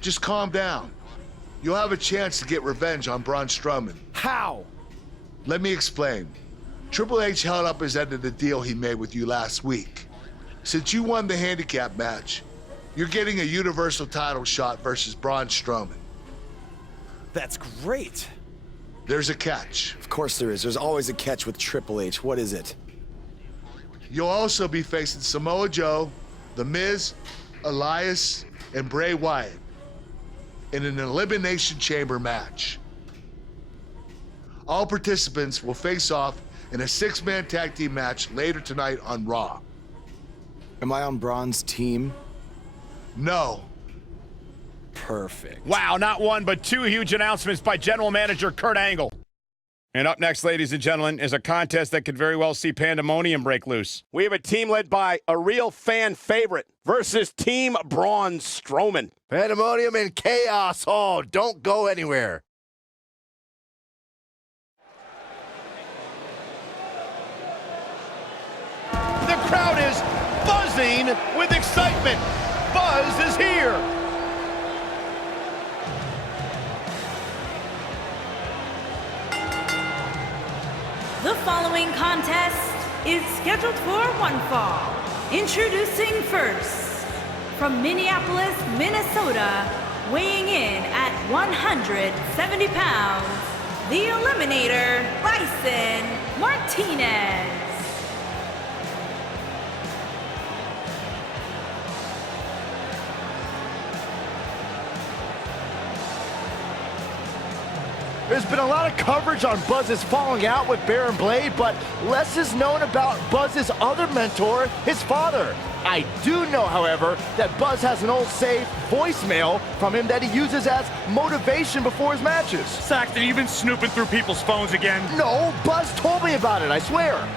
Just calm down. You'll have a chance to get revenge on Braun Strowman. How? Let me explain. Triple H held up his end of the deal he made with you last week. Since you won the handicap match, you're getting a Universal title shot versus Braun Strowman. That's great. There's a catch. Of course there is. There's always a catch with Triple H. What is it? You'll also be facing Samoa Joe, The Miz, Elias, and Bray Wyatt in an Elimination Chamber match. All participants will face off in a 6-man tag team match later tonight on Raw. Am I on Braun's team? No. Perfect. Wow, not one, but two huge announcements by General Manager Kurt Angle. And up next, ladies and gentlemen, is a contest that could very well see pandemonium break loose. We have a team led by a real fan favorite versus Team Braun Strowman. Pandemonium and chaos. Oh, don't go anywhere. The crowd is buzzing with excitement. Buzz is here. The following contest is scheduled for one fall. Introducing first, from Minneapolis, Minnesota, weighing in at 170 pounds, the Eliminator, Bison Martinez. There's been a lot of coverage on Buzz's falling out with Baron Blade, but less is known about Buzz's other mentor, his father. I do know, however, that Buzz has an old save voicemail from him that he uses as motivation before his matches. Saxton, you've been snooping through people's phones again. No, Buzz told me about it, I swear.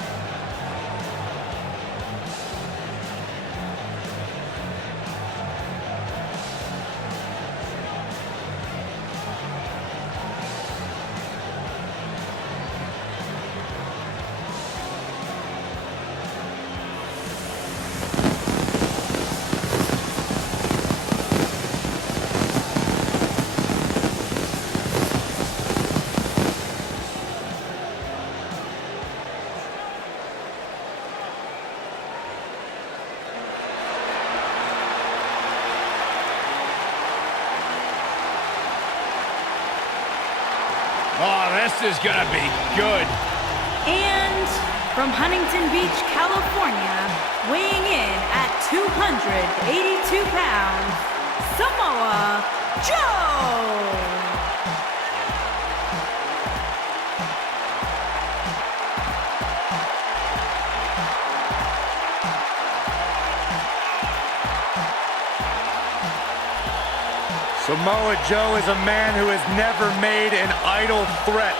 Oh, this is gonna be good. And from Huntington Beach, California, weighing in at 282 pounds, Samoa Joe. Samoa Joe is a man who has never made an idle threat.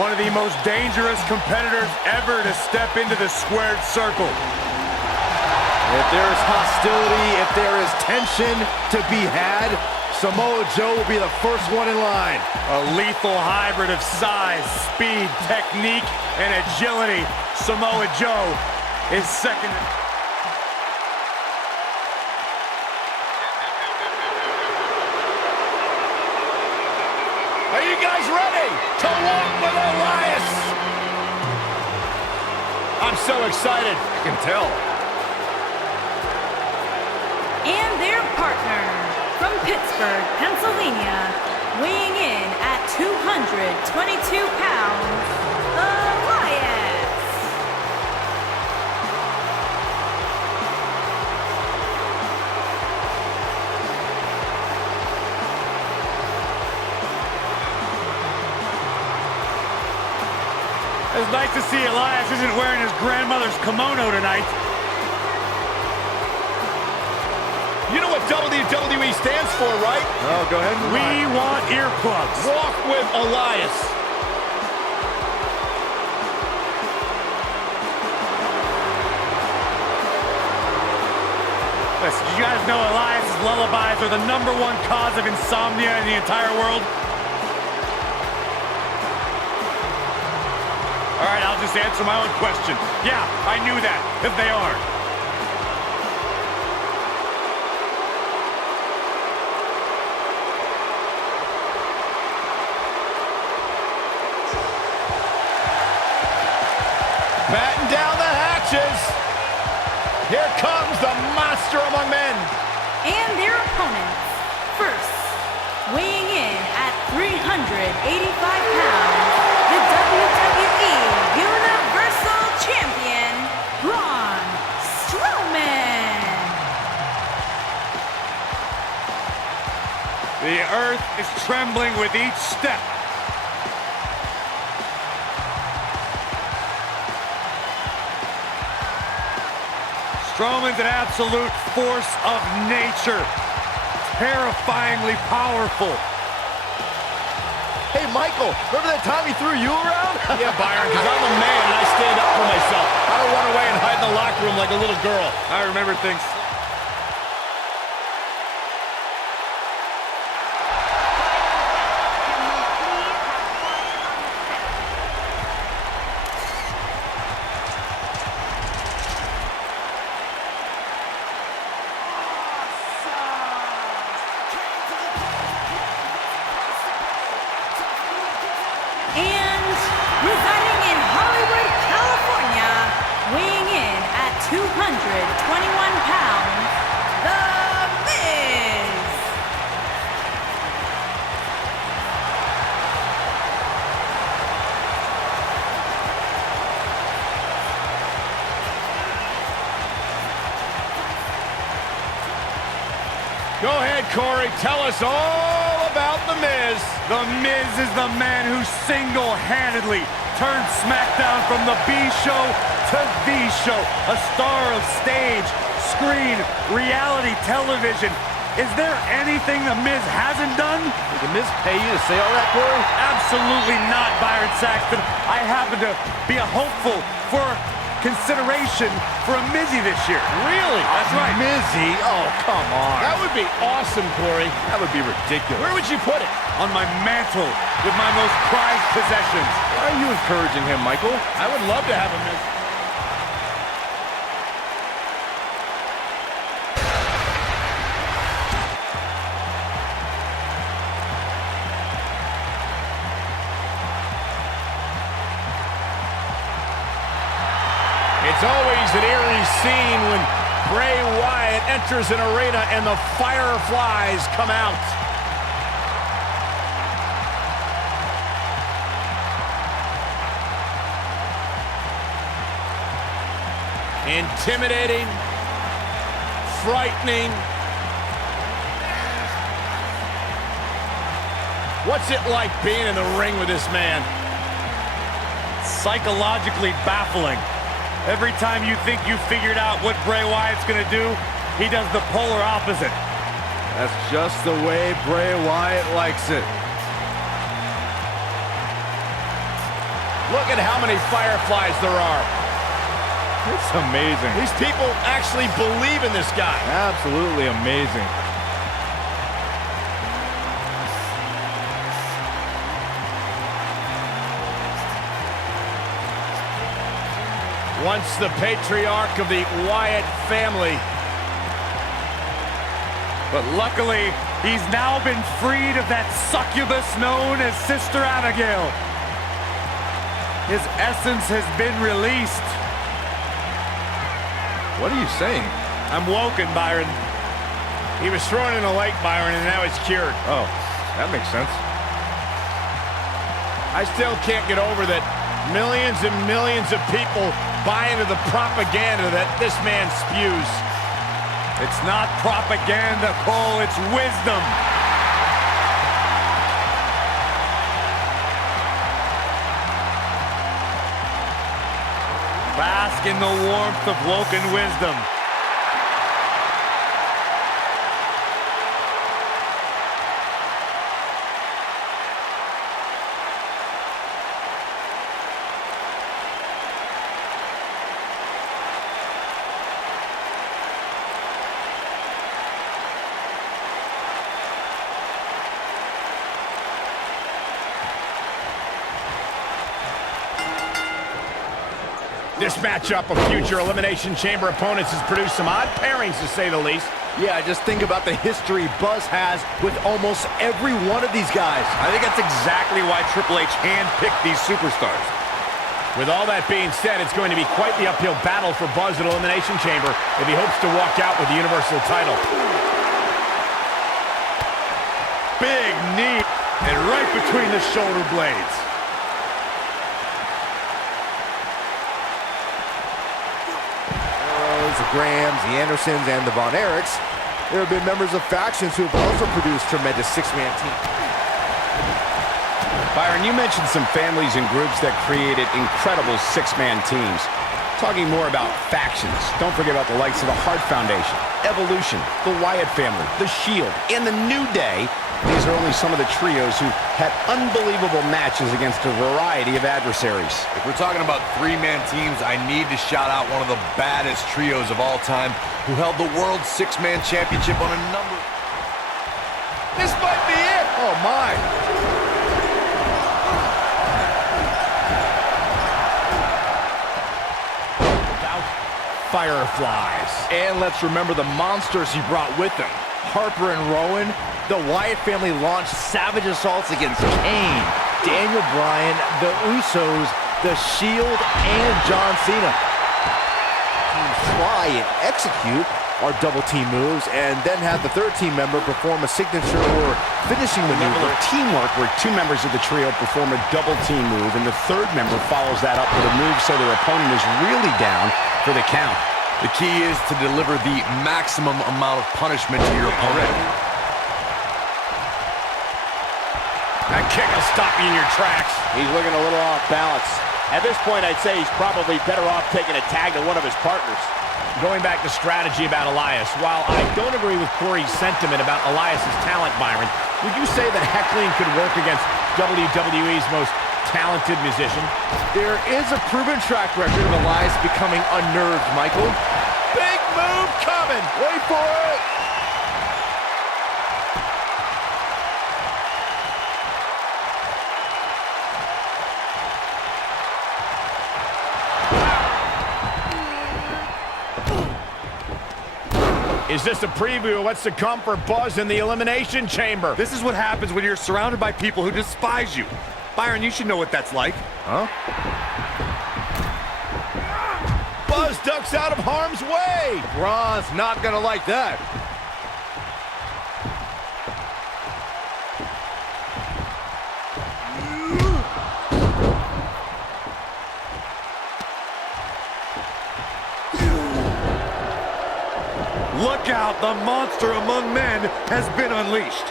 One of the most dangerous competitors ever to step into the squared circle. If there is hostility, if there is tension to be had, Samoa Joe will be the first one in line. A lethal hybrid of size, speed, technique, and agility. Samoa Joe is second. Are you guys ready to walk with Elias? I'm so excited. I can tell. And their partner, from Pittsburgh, Pennsylvania, weighing in at 222 pounds, Elias. It's nice to see Elias isn't wearing his grandmother's kimono tonight. You know what WWE stands for, right? Oh, go ahead. We want earplugs. Walk with Elias. Listen, did you guys know Elias's lullabies are the #1 cause of insomnia in the entire world? All right, I'll just answer my own question. Yeah, I knew that, if they are. matches. Here comes the monster among men. And their opponents. First, weighing in at 385 pounds, the WWE Universal Champion, Braun Strowman. The earth is trembling with each step. Strowman's an absolute force of nature. Terrifyingly powerful. Hey, Michael, remember that time he threw you around? Yeah, Byron, because I'm a man and I stand up for myself. I don't run away and hide in the locker room like a little girl. I remember things. And residing in Hollywood, California, weighing in at 221 pounds, The Miz. Go ahead, Corey. Tell us all about The Miz. The Miz is the man who single-handedly turned SmackDown from the B show to the show. A star of stage, screen, reality television. Is there anything The Miz hasn't done? Did The Miz pay you to say all that, Corey? Absolutely not, Byron Saxton. I happen to be a hopeful for consideration for a Mizzy this year. Really? That's right. Mizzy? Oh, come on. That would be awesome, Corey. That would be ridiculous. Where would you put it? On my mantle with my most prized possessions. Why are you encouraging him, Michael? I would love to have a Miz. It's always an eerie scene when Bray Wyatt enters an arena and the fireflies come out. Intimidating, frightening. What's it like being in the ring with this man? Psychologically baffling. Every time you think you figured out what Bray Wyatt's gonna do, he does the polar opposite. That's just the way Bray Wyatt likes it. Look at how many fireflies there are. It's amazing. These people actually believe in this guy. Absolutely amazing. Once the patriarch of the Wyatt family. But luckily, he's now been freed of that succubus known as Sister Abigail. His essence has been released. What are you saying? I'm woken, Byron. He was thrown in a lake, Byron, and now he's cured. Oh, that makes sense. I still can't get over that millions and millions of people buy into the propaganda that this man spews. It's not propaganda, Cole, it's wisdom. Bask in the warmth of woken wisdom. This matchup of future Elimination Chamber opponents has produced some odd pairings, to say the least. Yeah, just think about the history Buzz has with almost every one of these guys. I think that's exactly why Triple H handpicked these superstars. With all that being said, it's going to be quite the uphill battle for Buzz at Elimination Chamber if he hopes to walk out with the Universal title. Big knee, and right between the shoulder blades. The Grahams, the Andersons, and the Von Erichs. There have been members of factions who have also produced tremendous six-man teams. Byron, you mentioned some families and groups that created incredible six-man teams. Talking more about factions, don't forget about the likes of the Hart Foundation, Evolution, the Wyatt family, the Shield, and the New Day. These are only some of the trios who had unbelievable matches against a variety of adversaries. If we're talking about three-man teams, I need to shout out one of the baddest trios of all time who held the World Six-Man Championship on a number... This might be it! Oh, my! Fireflies. And let's remember the monsters he brought with him. Harper and Rowan. The Wyatt family launched savage assaults against Kane, Daniel Bryan, the Usos, the Shield, and John Cena. Teams try and execute our double team moves and then have the third team member perform a signature or finishing Level maneuver. of teamwork where two members of the trio perform a double team move and the third member follows that up with a move so their opponent is really down for the count. The key is to deliver the maximum amount of punishment to your opponent. That kick will stop you in your tracks. He's looking a little off balance. At this point, I'd say he's probably better off taking a tag to one of his partners. Going back to strategy about Elias, while I don't agree with Corey's sentiment about Elias's talent, Byron, would you say that heckling could work against WWE's most talented musician? There is a proven track record of Elias becoming unnerved, Michael. Big move coming. Wait for it! Is this a preview of what's to come for Buzz in the Elimination Chamber? This is what happens when you're surrounded by people who despise you. Byron, you should know what that's like. Huh? Buzz ducks out of harm's way. Braun's not gonna like that. Look out, the monster among men has been unleashed.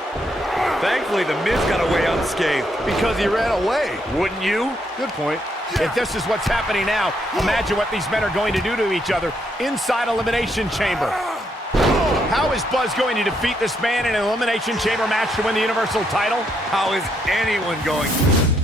Thankfully, the Miz got away unscathed. Because he ran away. Wouldn't you? Good point. If this is what's happening now, imagine what these men are going to do to each other inside Elimination Chamber. How is Buzz going to defeat this man in an Elimination Chamber match to win the Universal title? How is anyone going to?